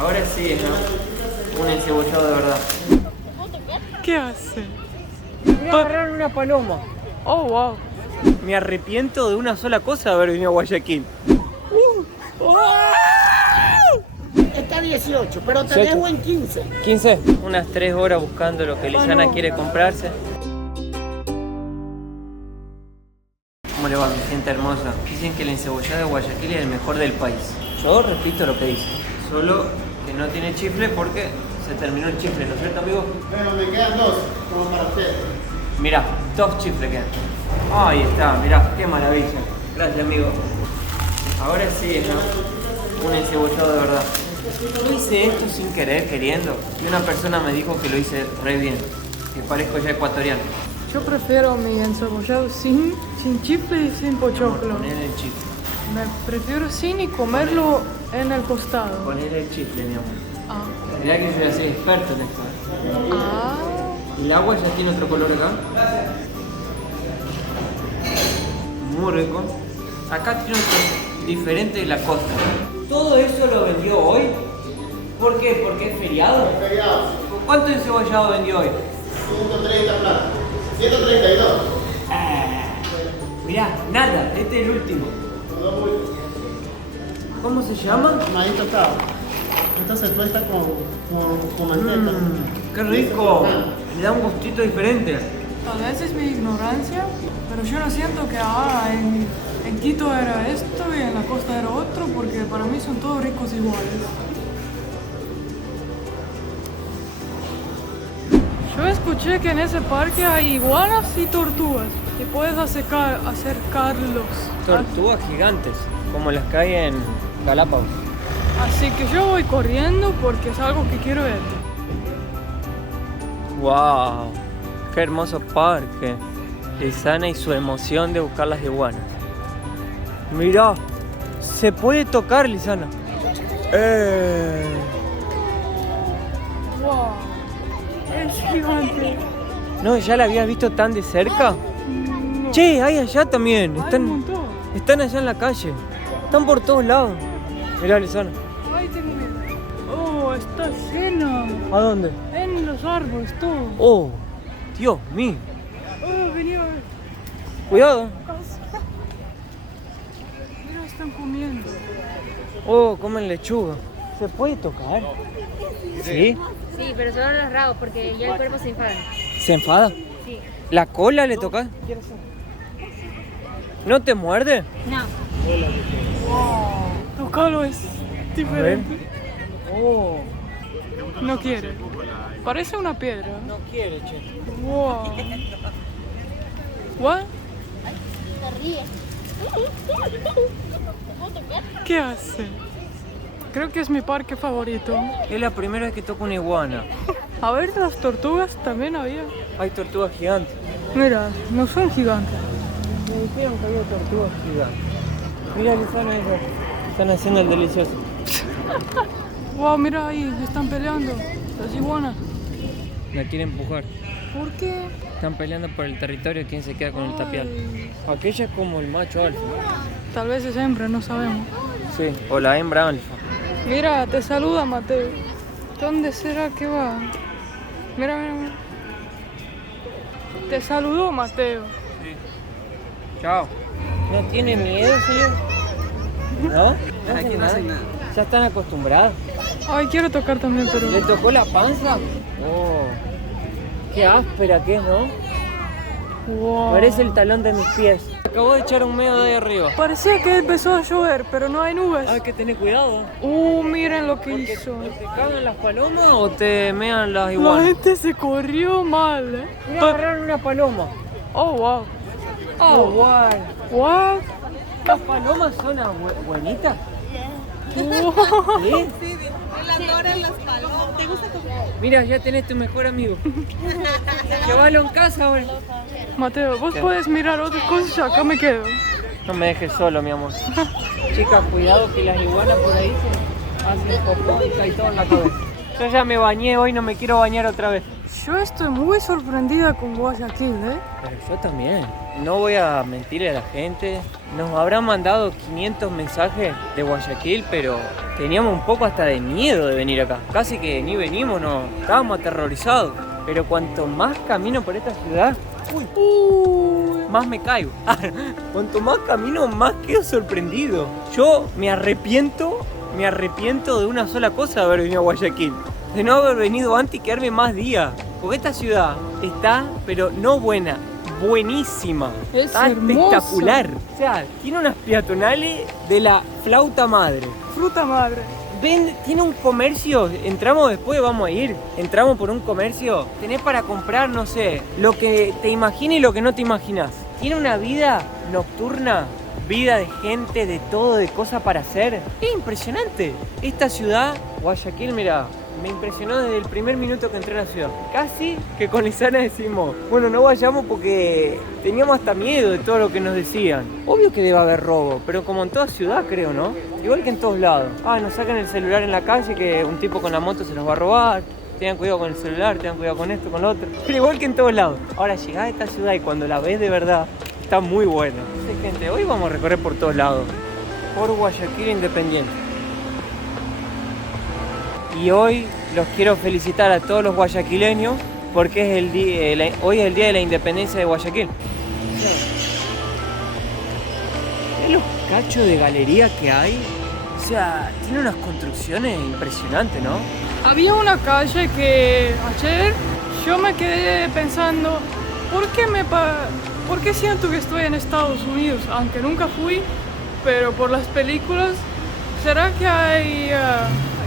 Ahora sí, ¿no? Un encebollado de verdad. ¿Qué hace? Voy a agarrar una paloma. Oh, wow. Me arrepiento de una sola cosa de haber venido a Guayaquil. Está 18, pero te dejo en 15. 15. Unas 3 horas buscando lo que Lisana quiere comprarse. ¿Cómo le va, mi gente hermosa? Dicen que el encebollado de Guayaquil es el mejor del país. Yo repito lo que dice. Solo que no tiene chifle porque se terminó el chifle, ¿no es cierto, amigo? Bueno, me quedan 2, como para ustedes. Mirá, 2 chifles quedan. Ahí está, mirá, qué maravilla. Gracias, amigo. Ahora sí, ¿no? Un encebollado de verdad. Yo hice esto sin querer, queriendo. Y una persona me dijo que lo hice re bien. Que parezco ya ecuatoriano. Yo prefiero mi encebollado sin chifle y sin pochoclo. Poner el chifle. Me prefiero sin y comerlo en el costado. Poner el chifle, mi amor. Ah. Mirá que yo ya soy experto en esto. Ah. ¿Y el agua ya tiene otro color acá? Muy rico. Acá tiene otro diferente de la costa. ¿Todo eso lo vendió hoy? ¿Por qué? ¿Porque es feriado? Feriado. ¿Cuánto encebollado vendió hoy? 130 platos. 132. Mirá, nada, este es el último. ¿Cómo se llama? Maíz tostado. Esto se tuesta con manteca. ¡Qué rico! Le da un gustito diferente. Tal vez es mi ignorancia, pero yo no siento que ahora en Quito era esto y en la costa era otro, porque para mí son todos ricos iguales. Yo escuché que en ese parque hay iguanas y tortugas y puedes acercarlos. Tortugas gigantes, como las que hay en Galápagos. Así que yo voy corriendo porque es algo que quiero ver. ¡Wow! ¡Qué hermoso parque! Lisana y su emoción de buscar las iguanas. Mirá, se puede tocar, Lisana. ¡Wow! Es gigante. No, ¿ya la habías visto tan de cerca? No. Che, hay allá también. Hay un montón. Están allá en la calle. Están por todos lados. Mirá, Lisana. Ay, tengo miedo. Oh, está lleno. ¿A dónde? En los árboles, todo. Oh, Dios mío. Oh, venía. Cuidado. Mira, están comiendo. Oh, comen lechuga. ¿Se puede tocar? ¿Sí? Sí, pero solo los rabos porque ya el cuerpo se enfada. ¿Se enfada? Sí. ¿La cola le tocas? ¿No te muerde? No. Tócalo, es diferente. Oh, No quiere. Parece una piedra. no quiere, che. Wow. ¿What? Se ríe. ¿Qué hace? Creo que es mi parque favorito. Es la primera vez que toco una iguana. A ver, las tortugas también había. Hay tortugas gigantes. Mira, no son gigantes. Me dijeron que había tortugas gigantes. Mira, Lisana, ellos están haciendo el delicioso. Wow, mira ahí, están peleando. Las iguanas. La quieren empujar. ¿Por qué? Están peleando por el territorio. ¿Quién se queda con el tapial? Ay, Aquella es como el macho alfa. tal vez es hembra, no sabemos. Sí, o la hembra alfa. Mira, te saluda Mateo. ¿Dónde será que va? Mira, mira, mira. Te saludó Mateo. Chao. ¿No tiene miedo, señor? ¿No? ¿No hace nada? Ya están acostumbrados. Ay, quiero tocar también, pero... ¿Le tocó la panza? Oh, qué áspera que es, ¿no? Wow. Parece el talón de mis pies. Acabo de echar un medo de ahí arriba. Parecía que empezó a llover, pero no hay nubes. Hay que tener cuidado. Miren lo que hizo. ¿Te cagan las palomas o te mean las La iguanas? gente se corrió mal, Mira, agarraron una paloma. Oh, wow. Oh, guay. What? ¿Las palomas son buenitas? Wow. ¿Sí? Él adora las palomas. ¿Te gusta comer? Mira, ya tenés tu mejor amigo. Llévalo en casa ahora. Mateo, vos podés mirar otras cosas y acá me quedo. No me dejes solo, mi amor. Chicas, cuidado que las iguanas por ahí se hacen popó y cae todo en la cabeza. Yo ya me bañé hoy, no me quiero bañar otra vez. Yo estoy muy sorprendida con Guayaquil, Pero yo también. no voy a mentirle a la gente. Nos habrán mandado 500 mensajes de Guayaquil, pero teníamos un poco hasta de miedo de venir acá. Casi que ni venimos, no, estábamos aterrorizados. Pero cuanto más camino por esta ciudad, más me caigo. Cuanto más camino, más quedo sorprendido. Yo me arrepiento de una sola cosa de haber venido a Guayaquil. De no haber venido antes y quedarme más días. Porque esta ciudad está, pero no buena, buenísima. Está espectacular. O sea, tiene unas peatonales de la flauta madre. Fruta madre. Tiene un comercio, entramos después, vamos a ir. Entramos por un comercio, tenés para comprar, no sé, lo que te imagines y lo que no te imaginas. Tiene una vida nocturna, vida de gente, de todo, de cosas para hacer. Es impresionante. Esta ciudad, Guayaquil, mira, me impresionó desde el primer minuto que entré a la ciudad. Casi que con Isana decimos, bueno, no vayamos porque teníamos hasta miedo de todo lo que nos decían. Obvio que debe haber robo, pero como en toda ciudad, creo, ¿no? Igual que en todos lados. Nos sacan el celular en la calle que un tipo con la moto se los va a robar. Tengan cuidado con el celular, tengan cuidado con esto, con lo otro. Pero igual que en todos lados. Ahora, llegás a esta ciudad y cuando la ves de verdad, está muy buena. Entonces, gente, hoy vamos a recorrer por todos lados. Por Guayaquil Independiente. Y hoy los quiero felicitar a todos los guayaquileños porque es hoy es el día de la independencia de Guayaquil. ¿Ves los cachos de galería que hay? O sea, tiene unas construcciones impresionantes, ¿no? Había una calle que ayer yo me quedé pensando, ¿por qué siento que estoy en Estados Unidos? Aunque nunca fui, pero por las películas, ¿será que hay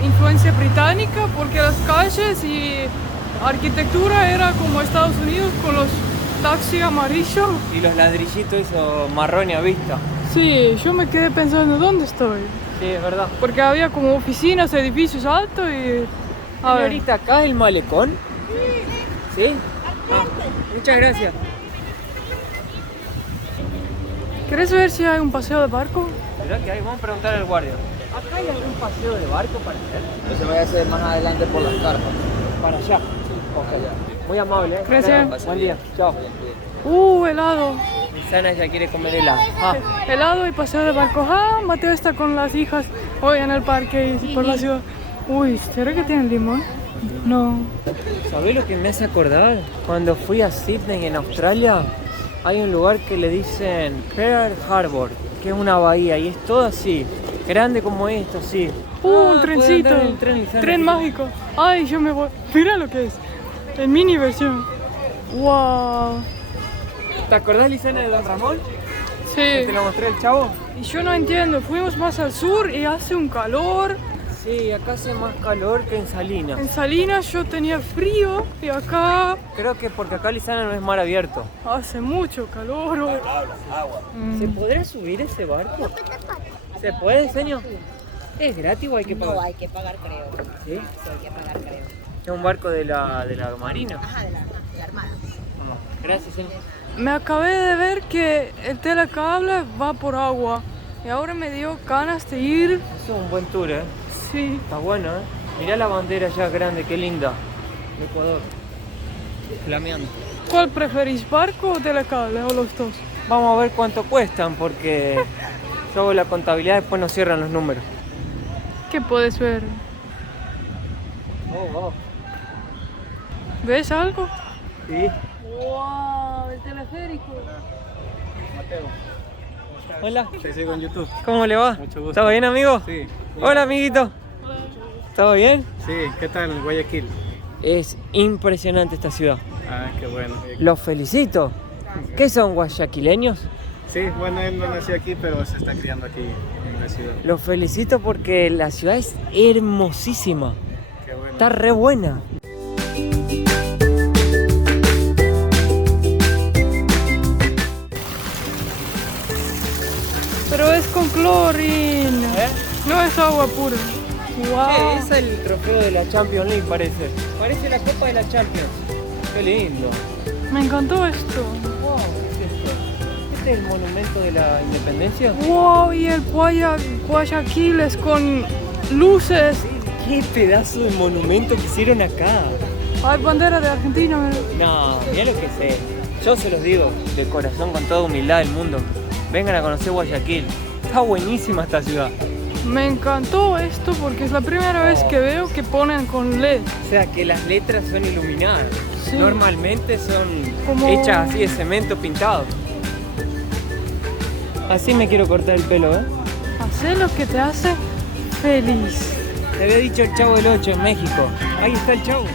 influencia británica? Porque las calles y arquitectura era como Estados Unidos con los taxis amarillos. Y los ladrillitos esos marrones a vista. Sí, yo me quedé pensando, ¿dónde estoy? Sí, es verdad. Porque había como oficinas, edificios altos y... A ver. Ahorita acá es el malecón. ¿Sí? Muchas gracias. ¿Querés ver si hay un paseo de barco? ¿Verdad que hay? Vamos a preguntar al guardia. ¿Acá hay algún paseo de barco para hacer? Eso voy a hacer más adelante por las carpas. Para allá. Ok. Muy amable. Gracias. Buen día. Chao. Helado. Isana ya quiere comer helado. Helado y paseo de barco. Mateo está con las hijas hoy en el parque y por la ciudad. Uy, ¿será que tienen limón? No. ¿Sabés lo que me hace acordar? Cuando fui a Sydney en Australia, hay un lugar que le dicen Pearl Harbor, que es una bahía y es todo así, grande como esto, así. Un trencito. Tren mágico. Ay, yo me voy. Mira lo que es. En mini versión. Wow. ¿Te acordás, Lisana, de Don Ramón? Sí. ¿Que te lo mostré el chavo? Y yo no entiendo. Fuimos más al sur y hace un calor. Sí, acá hace más calor que en Salinas. En Salinas yo tenía frío y acá... Creo que porque acá Lisana no es mar abierto. Hace mucho calor. ¿Se podrá subir ese barco? ¿Se puede, señor? ¿Es gratis o hay que pagar? No, hay que pagar, creo. ¿Sí? Sí, hay que pagar, creo. Es un barco de la Marina. Ajá, de la Armada. Gracias, señor. Me acabé de ver que el telecable va por agua y ahora me dio ganas de ir. Es un buen tour, ¿eh? Sí. Está bueno, ¿eh? Mirá la bandera ya grande, qué linda. De Ecuador. Flameando. ¿Cuál preferís, barco o telecable o los dos? Vamos a ver cuánto cuestan porque yo hago la contabilidad y después nos cierran los números. ¿Qué puedes ver? Oh. ¿Ves algo? Sí. ¡Wow! El teleférico. Mateo. Hola. Te sigo en YouTube. ¿Cómo le va? Mucho gusto. ¿Todo bien, amigo? Sí. Hola, amiguito. ¿Todo bien? Sí, ¿qué tal Guayaquil? Es impresionante esta ciudad. Ah, qué bueno. Los felicito. ¿Qué son guayaquileños? Sí, bueno, él no nació aquí, pero se está criando aquí en la ciudad. Los felicito porque la ciudad es hermosísima. Qué bueno. Está re buena. Pero es con clorina. ¿Eh? No es agua pura. ¡Wow! Es el trofeo de la Champions League, parece. Parece la Copa de la Champions. Qué lindo. Me encantó esto. Wow, ¿qué es esto? ¿Este es el monumento de la independencia? ¡Wow! Y el Guayaquil es con luces. ¿Qué pedazo de monumento que hicieron acá? Hay bandera de Argentina. No, mira lo que es esto. Yo se los digo, de corazón, con toda humildad del mundo. Vengan a conocer Guayaquil. Está buenísima esta ciudad. Me encantó esto porque es la primera vez que veo que ponen con LED. O sea, que las letras son iluminadas. Sí. Normalmente son Como- hechas así de cemento pintado. Así me quiero cortar el pelo, ¿eh? Hacer lo que te hace feliz. Te había dicho el Chavo del 8 en México. Ahí está el Chavo.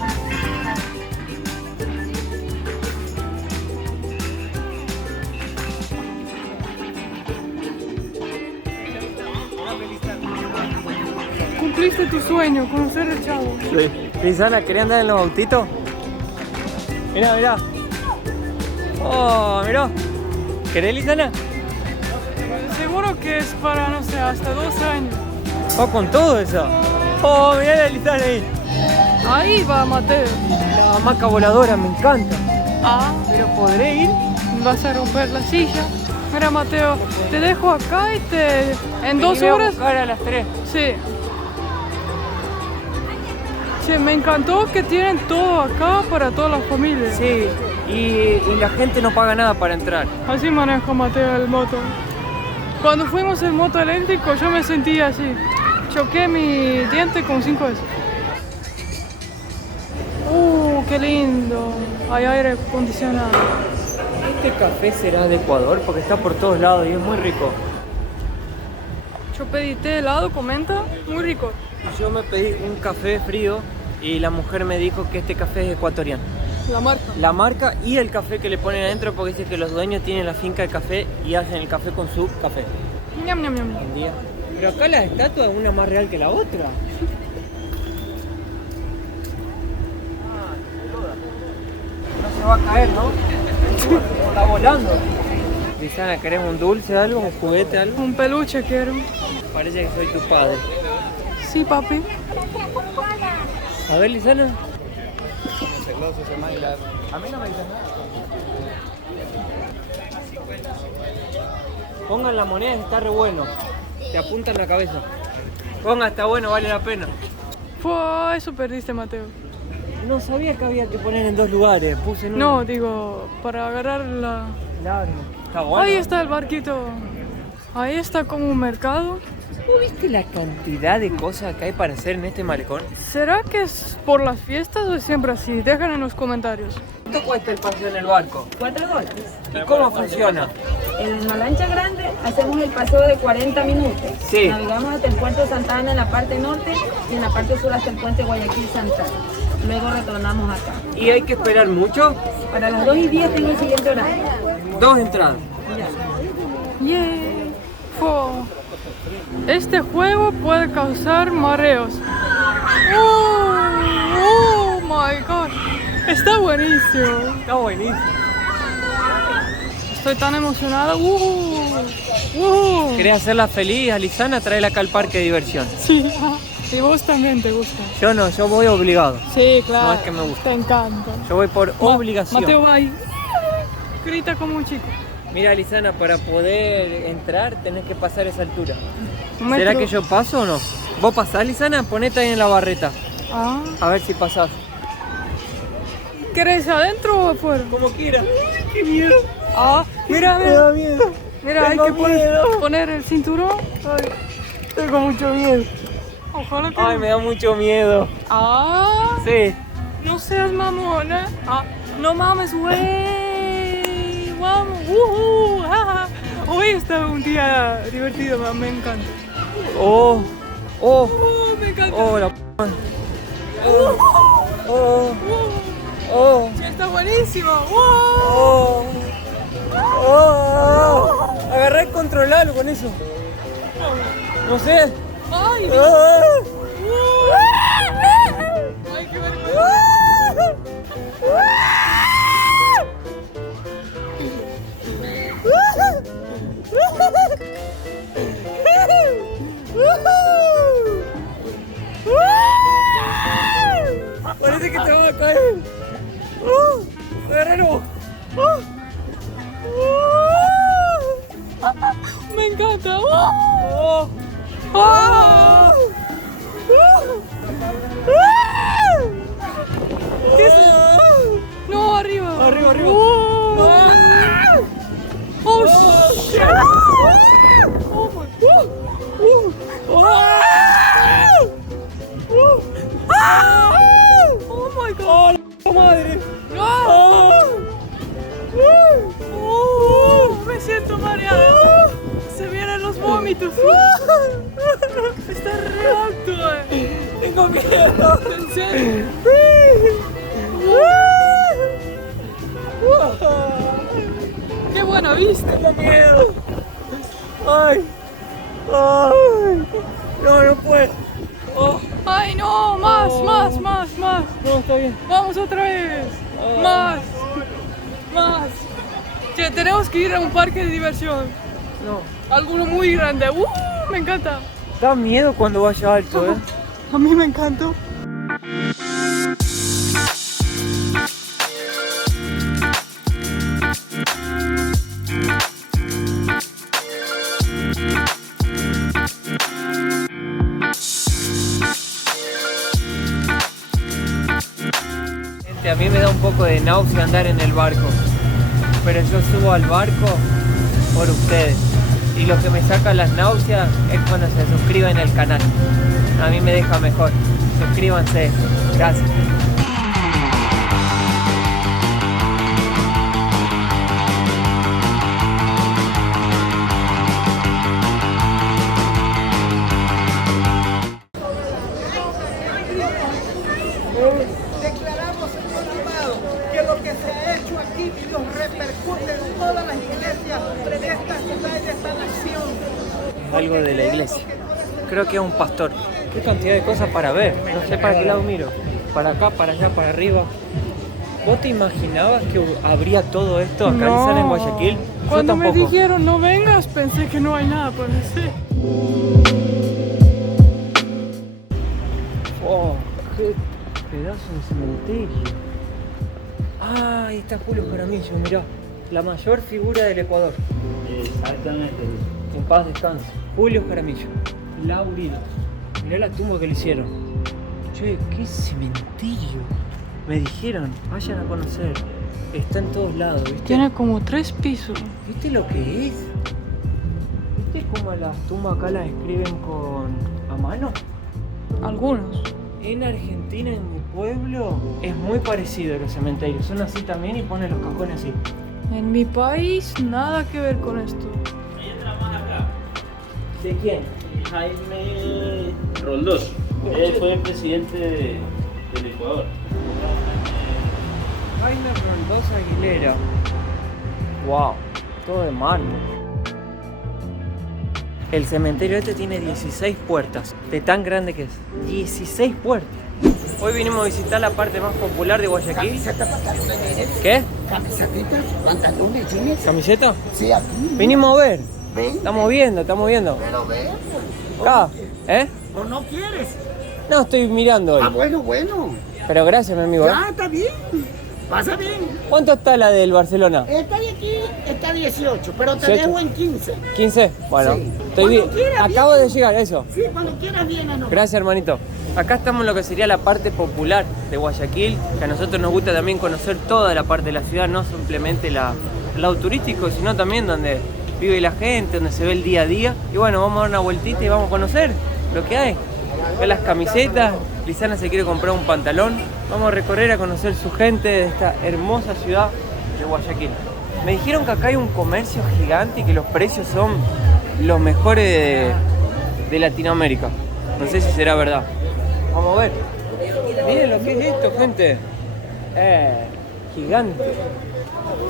Cumpliste tu sueño, conocer el Chavo. Sí. Lisana, ¿quería andar en los autitos? Mirá, mirá. Oh, mirá. ¿Querés, Lisana? Seguro que es para, no sé, hasta 2 años. Oh, con todo eso. Oh, mirá la Lisana ahí. Ahí va Mateo. La hamaca voladora, me encanta. Ah, Pero podré ir. vas a romper la silla. Mira Mateo, te dejo acá y te... En 2 Venime a horas... buscar a las 3. Sí. Sí, me encantó que tienen todo acá para todas las familias. Sí, y la gente no paga nada para entrar. Así maneja Mateo el moto. Cuando fuimos en moto eléctrico yo me sentía así. Choqué mi diente con 5 veces. Qué lindo. Hay aire acondicionado. Este café será de Ecuador porque está por todos lados y es muy rico. Yo pedí té helado, comenta. Muy rico. Yo me pedí un café frío y la mujer me dijo que este café es ecuatoriano. La marca. La marca y el café que le ponen adentro porque dice que los dueños tienen la finca de café y hacen el café con su café. Ñam, ñam, ñam. Un día. Pero acá la estatua es una más real que la otra. No se va a caer, ¿no? Está volando. Lisana, ¿querés un dulce, algo? ¿Un juguete, algo? Un peluche quiero. Parece que soy tu padre. Sí, papi. A ver, Lisana. A mí no me dices nada. Pongan la moneda, está re bueno. Te apunta en la cabeza. Ponga, está bueno, vale la pena. Fue eso perdiste, Mateo. No sabía que había que poner en 2 lugares. Puse en No, uno. digo, para agarrar la... Claro. Está bueno. Ahí está el barquito. Ahí está como un mercado. ¿Tú viste la cantidad de cosas que hay para hacer en este malecón? ¿Será que es por las fiestas o es siempre así? Dejan en los comentarios. ¿Cuánto cuesta el paseo en el barco? $4. ¿Y cómo funciona? En la lancha grande hacemos el paseo de 40 minutos. Sí. Navegamos hasta el puerto de Santa Ana en la parte norte y en la parte sur hasta el puente Guayaquil-Santa Ana. Luego retornamos acá. ¿Y hay que esperar mucho? Para las 2:10 tengo el siguiente horario. 2 entradas. ¡Yay! ¡Fo! Este juego puede causar mareos. ¡Oh my gosh! Está buenísimo. Está buenísimo. Estoy tan emocionada. ¿Querés hacerla feliz, Alisana? Tráela acá al parque de diversión. Sí. Y vos también te gusta. Yo no, yo voy obligado. Sí, claro. No es que me guste. Te encanta. Yo voy por obligación. Mateo va ahí. Grita como un chico. Mira, Alisana, para poder entrar tenés que pasar esa altura. Un ¿Será metro. que yo paso o no? ¿Vos pasás, Alisana? Ponete ahí en la barreta. Ah. A ver si pasás. ¿Querés adentro o afuera? Como quiera. ¡Qué miedo! Ah, mira, Me mira. da miedo. Mira, hay Tengo que miedo. poner el cinturón. Ay, tengo mucho miedo. Ojalá que... Ay, me da mucho miedo. Ah, Sí. no seas mamona. Ah, no mames, güey. Vamos. Jaja. Hoy está un día divertido, me encanta. Oh. Oh. Me encanta. Oh, la p. Oh. Oh. Sí, está buenísimo. Oh. Oh. Agarré y controlarlo con eso. No sé. Ay, Ah. ay, qué vergüenza. Parece que te va a caer. Agárralo. Me encanta. Oh. Ah. ¿Qué es? No, arriba. Arriba, arriba. Oh. Oh my god. ¡Oh, madre! ¡Ah! Me siento mareada. Se vienen los vómitos. Está re alto, ¡Tengo miedo! ¿En serio? ¡Qué buena vista! ¡Tengo miedo! ¡Ay! ¡Ay! No puedo. Oh, ¡Ay, no! ¡Más! no, está bien. ¡Vamos otra vez! ¡Más! Che, tenemos que ir a un parque de diversión. No. Alguno muy grande. Me encanta. Da miedo cuando vaya alto, ¿eh? A mí me encantó. A mí me da un poco de náusea andar en el barco, pero yo subo al barco por ustedes. Y lo que me saca las náuseas es cuando se suscriben al canal. A mí me deja mejor. Suscríbanse. Gracias. Declaramos, señor amado, que lo que se ha hecho aquí, Dios, repercute en todas las iglesias de esta ciudad y de esta nación. Algo de la iglesia. Creo que es un pastor. Qué cantidad de cosas para ver. No sé para qué lado miro. Para acá, para allá, para arriba. ¿Vos te imaginabas que habría todo esto acá en Guayaquil? Yo Cuando me tampoco. dijeron no vengas, pensé que no hay nada por hacer. Oh, qué pedazo de cementerio. Ah, ahí está Julio Jaramillo, mirá. La mayor figura del Ecuador. Exactamente. En paz descanse. Julio Jaramillo. Laurino. Mirá la tumba que le hicieron. Che, qué cementerio. Me dijeron, vayan a conocer. Está en todos lados, ¿viste? Tiene como 3 pisos. ¿Viste lo que es? ¿Viste cómo las tumbas acá las escriben a mano? Algunos. En Argentina, en mi pueblo, es muy parecido a los cementerios. Son así también y ponen los cajones así. En mi país, nada que ver con esto. ¿De quién? Jaime Roldós. Él fue el presidente del Ecuador. Jaime Roldós Aguilera. Wow, todo de mármol. El cementerio este tiene 16 puertas, de tan grande que es. 16 puertas. Hoy vinimos a visitar la parte más popular de Guayaquil. Camisetas, pantalones, ¿Qué? camisetitas, pantalones, jeans. ¿Camiseta? Sí, aquí. Vinimos a ver. Ven. Estamos viendo. Pero ve. Acá, ¿eh? ¿O no quieres? No, estoy mirando hoy. Ah, bueno. Pero gracias, mi amigo. Ya, está bien. Pasa bien. ¿Cuánto está la del Barcelona? Esta de aquí está 18, pero te 18. dejo en 15. ¿15? Bueno, Sí. estoy bien. Cuando quieras, Acabo bien. de llegar, eso. Sí, cuando quieras vienes, ¿no? Gracias, hermanito. Acá estamos en lo que sería la parte popular de Guayaquil, que a nosotros nos gusta también conocer toda la parte de la ciudad, no simplemente el lado turístico, sino también donde vive la gente, donde se ve el día a día. Y bueno, vamos a dar una vueltita y vamos a conocer lo que hay. Ver las camisetas, Lisana se quiere comprar un pantalón. Vamos a recorrer a conocer su gente de esta hermosa ciudad de Guayaquil. Me dijeron que acá hay un comercio gigante y que los precios son los mejores de Latinoamérica. No sé si será verdad. Vamos a ver. Miren lo que es esto, gente. Gigante.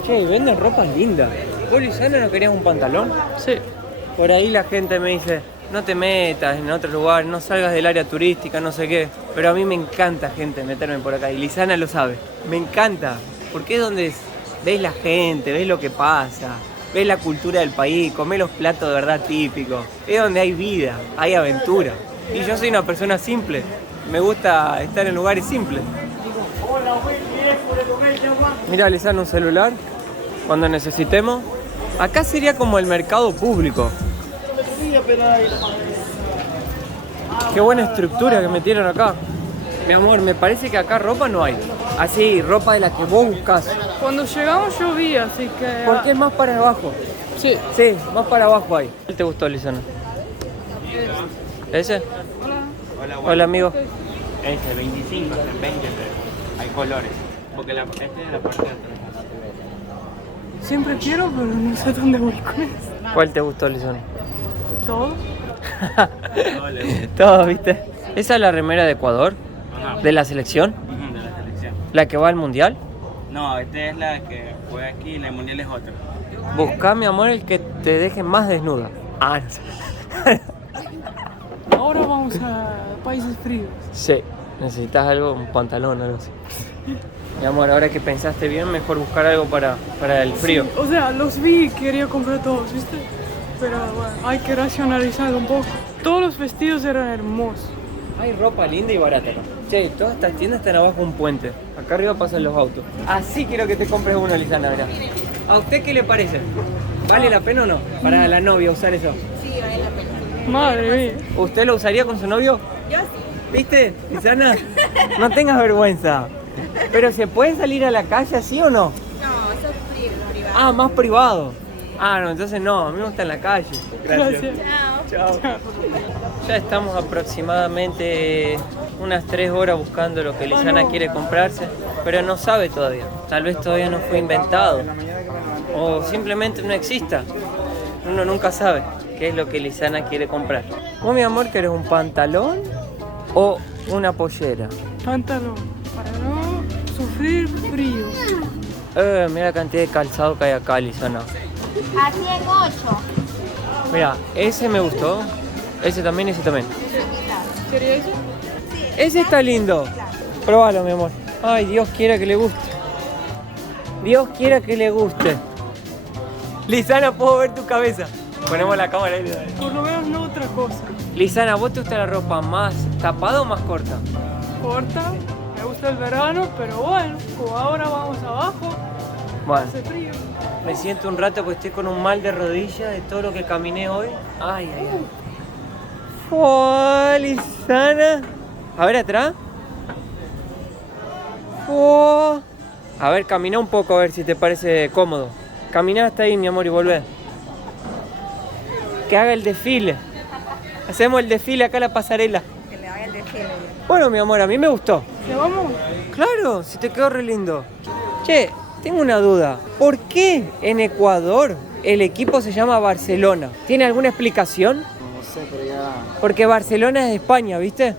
Che, venden ropa linda. ¿Vos, Lisana, no querías un pantalón? Sí. Por ahí la gente me dice, no te metas en otro lugar, no salgas del área turística, no sé qué. Pero a mí me encanta, gente, meterme por acá. Y Lisana lo sabe. Me encanta. Porque es donde ves la gente, ves lo que pasa, ves la cultura del país, comés los platos de verdad típicos. Es donde hay vida, hay aventura. Y yo soy una persona simple. Me gusta estar en lugares simples. Mira, Lisana, un celular. Cuando necesitemos. Acá sería como el mercado público. Qué buena estructura que metieron acá. Mi amor, me parece que acá ropa no hay. Así, ropa de la que vos buscás. Cuando llegamos llovía, así que... Porque es más para abajo. Sí. Sí, más para abajo hay. ¿Cuál te gustó, Lisana? ¿Ese? Hola. Hola, amigo. Ese, 25, es en 20, pero hay colores. Porque este es la parte de atrás. Siempre quiero, pero no sé dónde voy con eso. ¿Cuál te gustó, Lisana? Todo. Todo, ¿viste? ¿Esa es la remera de Ecuador? Ajá. ¿De la selección? De la selección. ¿La que va al mundial? No, esta es la que juega aquí y la mundial es otra. Buscá, mi amor, el que te deje más desnuda. Ah, no sé. Ahora vamos a países fríos. Sí, necesitas algo, un pantalón o algo así. Mi amor, ahora que pensaste bien, mejor buscar algo para el frío. Sí, o sea, los vi y quería comprar todos, ¿viste? Pero bueno, hay que racionalizar un poco. Todos los vestidos eran hermosos. Hay ropa linda y barata acá. Che, todas estas tiendas están abajo de un puente. Acá arriba pasan los autos. Así quiero que te compres uno, Lisana, mirá. ¿A usted qué le parece? ¿Vale la pena o no? Para la novia usar eso. Madre mía. ¿Usted lo usaría con su novio? Yo sí. ¿Viste, Lisana? No tengas vergüenza. Pero ¿se puede salir a la calle así o no? No, eso es privado. Ah, más privado. Ah, no, entonces no, a mí me gusta en la calle. Gracias. Chao. Ya estamos aproximadamente unas 3 horas buscando lo que Lisana quiere comprarse, pero no sabe todavía. Tal vez todavía no fue inventado o simplemente no exista. Uno nunca sabe qué es lo que Lisana quiere comprar. ¿Vos, mi amor, querés un pantalón o una pollera? Pantalón, para no sufrir frío. Mira la cantidad de calzado que hay acá, Lisana. Así en 8. Mira, ese me gustó. Ese también, ese también. ¿Quería eso? Ese está lindo. Probalo, mi amor. Ay, Dios quiera que le guste. Dios quiera que le guste. Lisana, puedo ver tu cabeza. Ponemos la cámara ahí. Dale. Por lo menos no otra cosa. Lisana, ¿vos te gusta la ropa más tapada o más corta? Corta, me gusta el verano, pero bueno, como ahora vamos abajo, Bueno, hace frío. me siento un rato porque estoy con un mal de rodilla de todo lo que caminé hoy. Ay, ay, ay. ¡Oh, Lisana! A ver, atrás. ¡Oh! A ver, camina un poco a ver si te parece cómodo. Camina hasta ahí, mi amor, y volvé. Que haga el desfile. Hacemos el desfile acá en la pasarela. Que le haga el desfile. Bueno, mi amor, a mí me gustó. ¿Ya vamos? Claro, si te quedó re lindo. Che, tengo una duda. ¿Por qué en Ecuador el equipo se llama Barcelona? ¿Tiene alguna explicación? No sé, pero ya. Porque Barcelona es de España, ¿viste?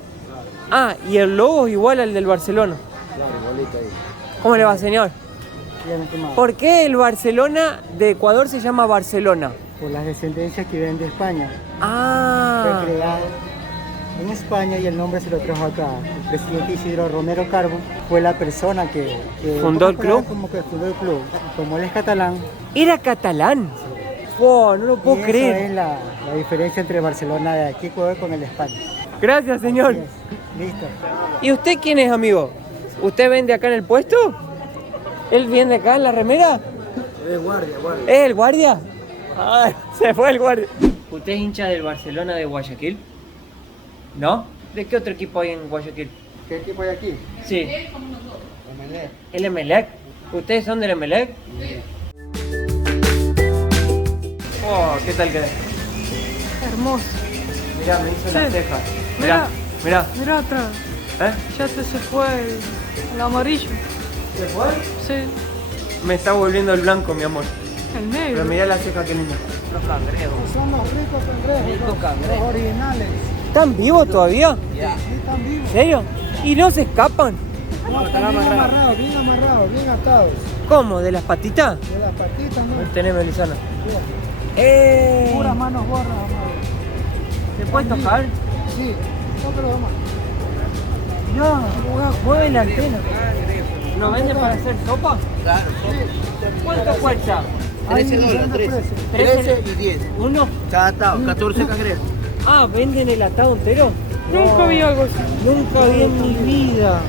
Ah, y el logo es igual al del Barcelona. Claro, igualito ahí. ¿Cómo le va, señor? Bien, ¿qué más? ¿Por qué el Barcelona de Ecuador se llama Barcelona? Por las descendencias que vienen de España. Ah, Fue creado en España y el nombre se lo trajo acá. El presidente Isidro Romero Carbo fue la persona que ¿Fundó el club? Como que fundó el club. Como él es catalán. ¿era catalán? Wow, no lo puedo y creer. Esa es la diferencia entre Barcelona de aquí Ecuador con el de España. Gracias, señor. Así es. Listo. ¿Y usted quién es, amigo? ¿Usted vende acá en el puesto? ¿Él vende acá en la remera? Es guardia. ¿Es el guardia? Ay, se fue el guardia. ¿Usted es hincha del Barcelona de Guayaquil? ¿No? ¿De qué otro equipo hay en Guayaquil? ¿Qué equipo hay aquí? Sí. Emelec. ¿El Emelec? ¿Ustedes son del Emelec? Oh, ¿qué tal quedé? Hermoso. Mirá, me hizo las Sí. cejas. Mirá. Mirá. Mira atrás, ¿Eh? ya se fue el amarillo. ¿Se fue? Sí, Me está volviendo el blanco, mi amor. el Pero negro. mirá la ceja que linda. Los cangrejos. Son los ricos cangrejos. Ricos cangrejos. Los originales. ¿Están vivos todavía? Sí, están vivos. ¿En serio? ¿Y no se escapan? No, están bien amarrados, bien atados. ¿Cómo? ¿De las patitas? De las patitas, ¿no? Tenemos, Lisana. Puras manos gordas, amado. ¿Se puede tocar? Sí, tócalo, amado. No, mueve la antena. ¿Lo venden para hacer sopa? Claro. ¿Cuánto cuesta? $13. 13 y 10. ¿Uno? Cada atado, 14 cangrejos. Ah, ¿venden el atado entero? Nunca vi algo así. Nunca vi en mi vida.